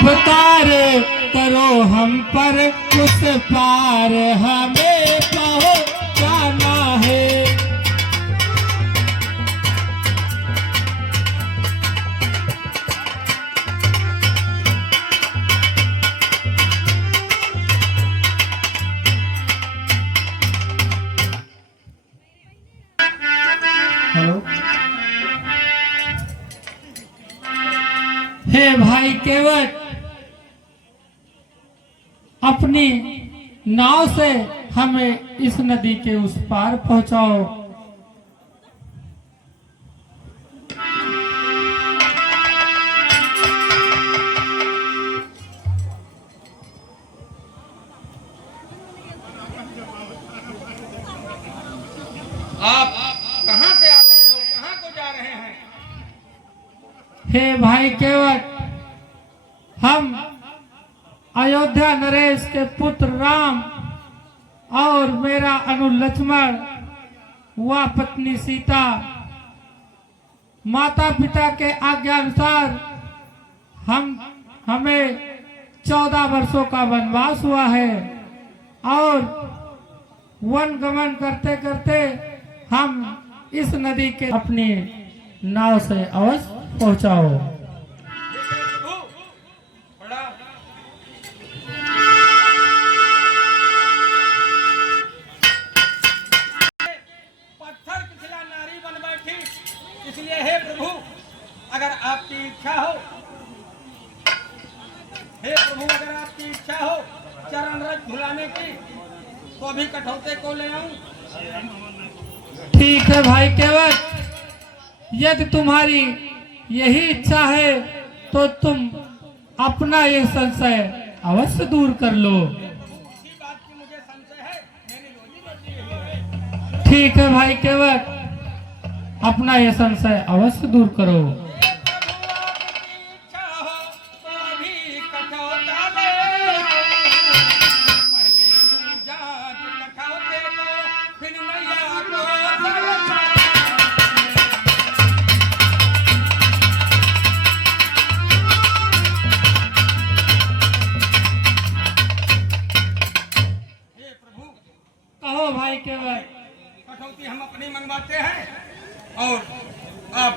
उपकार करो हम पर, उस पार हमें पहुंचाना है। हेलो, हे भाई केवट, अपनी नाव से हमें इस नदी के उस पार पहुंचाओ। आप कहां से आ रहे हो, कहां को जा रहे हैं? हे भाई केवट, हम अयोध्या नरेश के पुत्र राम और मेरा अनुलक्ष्मण व पत्नी सीता, माता पिता के आज्ञा अनुसार हमें 14 वर्षों का वनवास हुआ है और वन गमन करते करते हम इस नदी के अपनी नाव से अवश्य पहुंचाओ। पत्थर की खिला नारी बन बैठी, इसलिए हे प्रभु, अगर आपकी इच्छा हो, हे प्रभु अगर आपकी इच्छा हो चरण रज धुलाने की, तो भी कठौते को ले आऊं। ठीक है भाई केवट, यदि तुम्हारी यही इच्छा है तो तुम अपना ये संशय अवश्य दूर कर लो। इसी बात की मुझे संशय है, मेरी रोजी रोटी है। ठीक है भाई केवट, अपना ये संशय अवश्य दूर करो। कहो भाई केवट। कठौती हम अपनी मंगवाते हैं और आप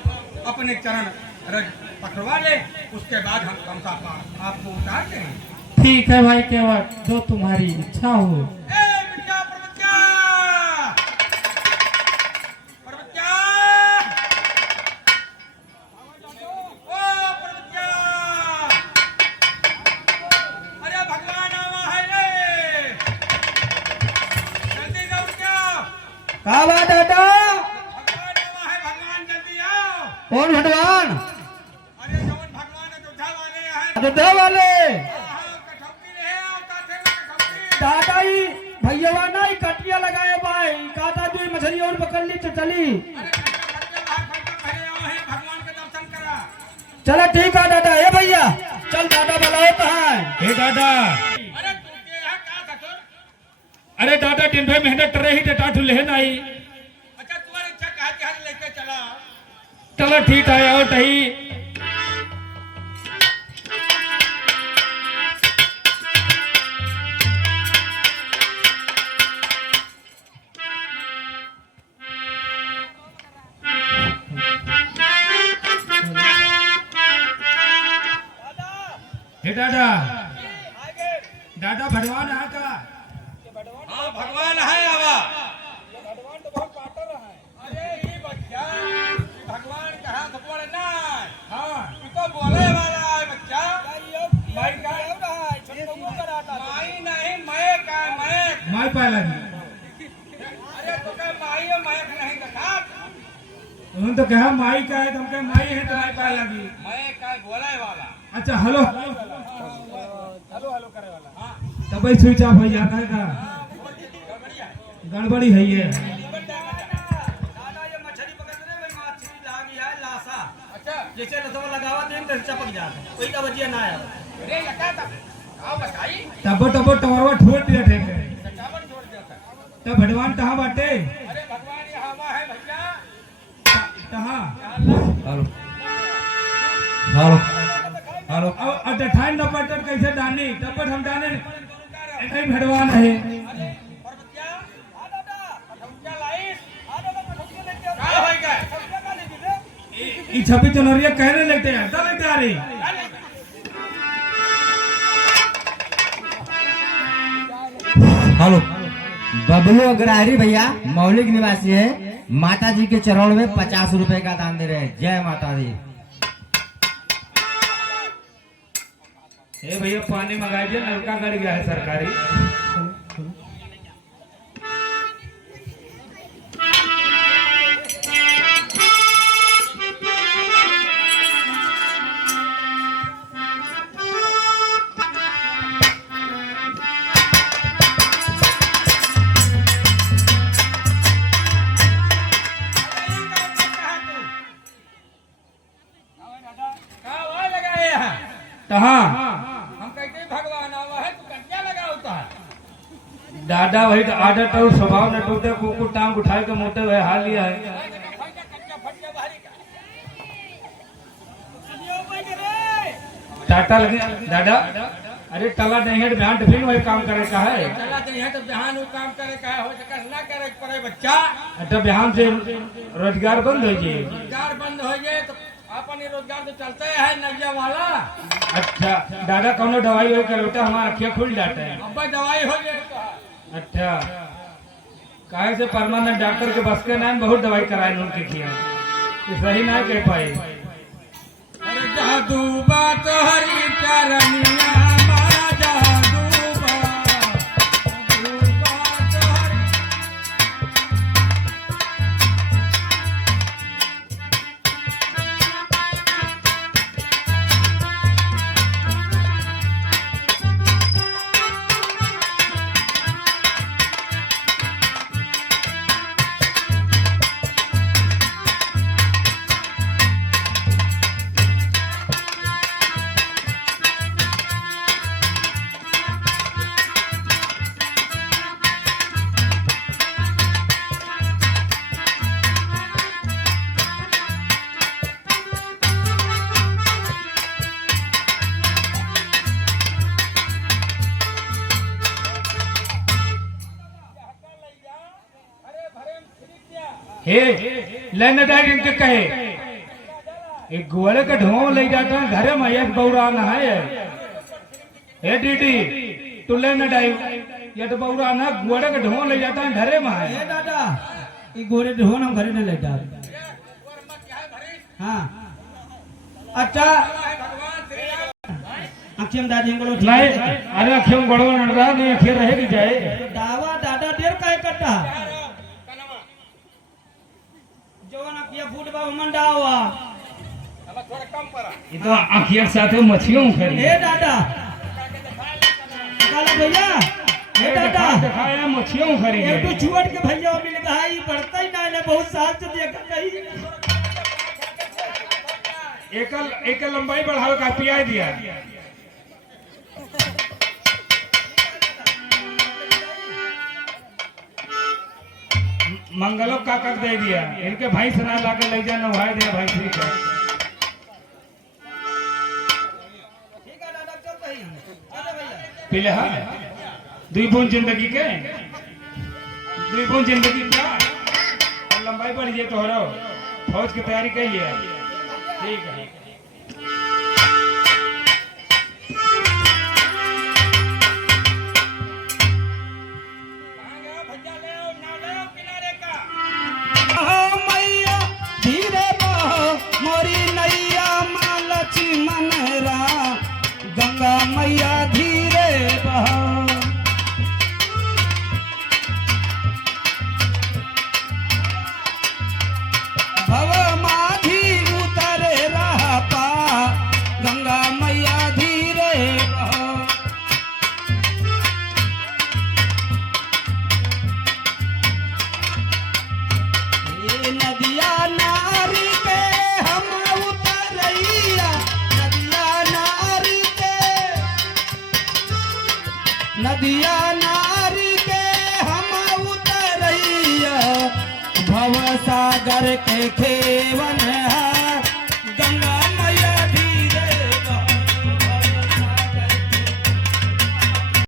अपने चरण रज पकड़वा ले, उसके बाद हम कमसा पार आपको उतारते हैं। ठीक है भाई केवट, जो तुम्हारी इच्छा हो। क्या बात है बेटा? भगवान जल्दी आओ। कौन भगवान? अरे जवन भगवान अयोध्या वाले हैं। अयोध्या वाले? कठौती ले आओ, ताते में कठौती। दादा ही भैया ना ही कटिया लगाए भाई, काता भी मछली और पकड़ ली तो चली। भगवान के दर्शन करा। चलो ठीक है दादा। ए भैया चल, दादा बुलाओ कहाँ है? हे दादा। अरे तू के यहाँ का था? अरे दादा दिन भर मेहनत कर रही थे, ले नहीं। अच्छा तुम्हारी इच्छा कहा कि हम लेके चला। चलो ठीक है, आओ तही। हे दादा, दादा भगवान है का? हाँ भगवान है आवा। अरे ये बच्चा भगवान का हाथ पड़े ना। हाँ तो बोले वाला है बच्चा। भाई का माई नहीं मैं का मैं। माई पाला अरे तो क्या माई है, मैं नहीं देखा। उन्होंने तो कहा माई का है, तुम कहे माई है तो माई पाला लगी। मैं का बोले वाला। अच्छा हेलो हेलो हेलो करे वाला। हाँ तब स्विच ऑफ हो जाता है का? गड़बड़ी है ये। दादा ये मछली पकड़ रहे भाई, मछली लागी है लासा। अच्छा जैसे लसवा लगावा दिन तो चपक जाता है, कोई का बजिया ना आया। अरे ये क्या था? आओ बताई। तब टवरवा ठोड़ दिया थे। चावल छोड़ दिया था। तब भगवान कहाँ बाटे? अरे भगवान ये हवा है भैया। कहाँ? हेलो हेलो हेलो और डठाई न पटन कैसे डानी तब पर हम डाने नहीं भड़वा नहीं और बच्चा आ दादा पठौटिया लाइस आ दादा पठौटिया लेके आ का होई गए पठौटिया का ले दे ई 26 जनवरी कहने लगते हैं तब लगते आ रही हेलो बबलू अग्रहारी भैया मौलिक निवासी है, माता जी के चरण में 50 रुपए का दान दे रहे हैं। जय माता दी। ए भैया पानी मंगा दिया, नलका गड़ गया है सरकारी। हाँ हम कहते भगवान आवा है तो कटिया लगा होता है दादा वही तो आदत और स्वभाव न टूटे को टांग उठाए के मोटे हुए हाल लिया है। कच्चा फट गया बाहरी का टाटा लगे दादा, अरे टला नहीं है ध्यान टिफिन वही काम करे का है। चला नहीं है तो बिहान वो काम करे का है, हो सके ना करे पड़े बच्चा अच्छा बिहान से रोजगार बंद हो जाए। रोजगार बंद हो जाए तो अपन ही रोजगार तो चलते है नगिया वाला। अच्छा दादा कौनो दवाई वही करे तो हमारा अखियाँ खुल जाते हैं। अब दवाई हो जाए तो अच्छा काहे से परमानेंट डॉक्टर के बस के नाम बहुत दवाई कराए उनके किया सही ना कह पाए। अरे जादू बात हरी चरनिया मारा जादू बात हरी हे लेने डायरी इनके कहे एक गोले का ढोंग ले जाता है घरे में एक बौरा ना है। हे दीदी तू लेने डाई ये तो बौरा ना गोले का ढोंग ले जाता है घरे में है। ए दादा ई गोरे ढोन हम घरे न ले जा। हाँ अच्छा अखियम दादी को नहीं अरे अखियों गड़बड़ नड़दा नहीं अखियाँ रहेगी जाए। दावा दादा देर काहे करता जवान अखिया फूट बा मन डावा। थोड़ा कम पड़ा ये तो अखियाँ साथ मछलियों खरी ए दादा काला भैया ए दादा दिखाया मछलियों खरी एक तो छुअट के भैया मिल गया ही बढ़ता ही ना है बहुत साल से देखा कहीं एक लंबाई बढ़ावे का पिया दिया। मंगलों का कर दे दिया इनके भाई से ना लाकर ले जाना नहाए दिया भाई ठीक है। ठीक है दादा चल रही अरे भैया पीले हाँ दुई बूंद जिंदगी के दुई बूंद जिंदगी का और लंबाई बढ़ जाए तो हो रहा फौज की तैयारी कर लिया ठीक है। भैया ले आओ ना ले आओ किनारे का मैया धीरे बहो मोरी नैया माँ लक्ष्मण रा गंगा मैया धीरे बहो भव माझी उतरे रहा पा गंगा मैया धीरे बहो। ए नदिया नारी के हम उतरैया नदिया नारी के नदिया नारी के हम उतरैया भव सागर के खेवन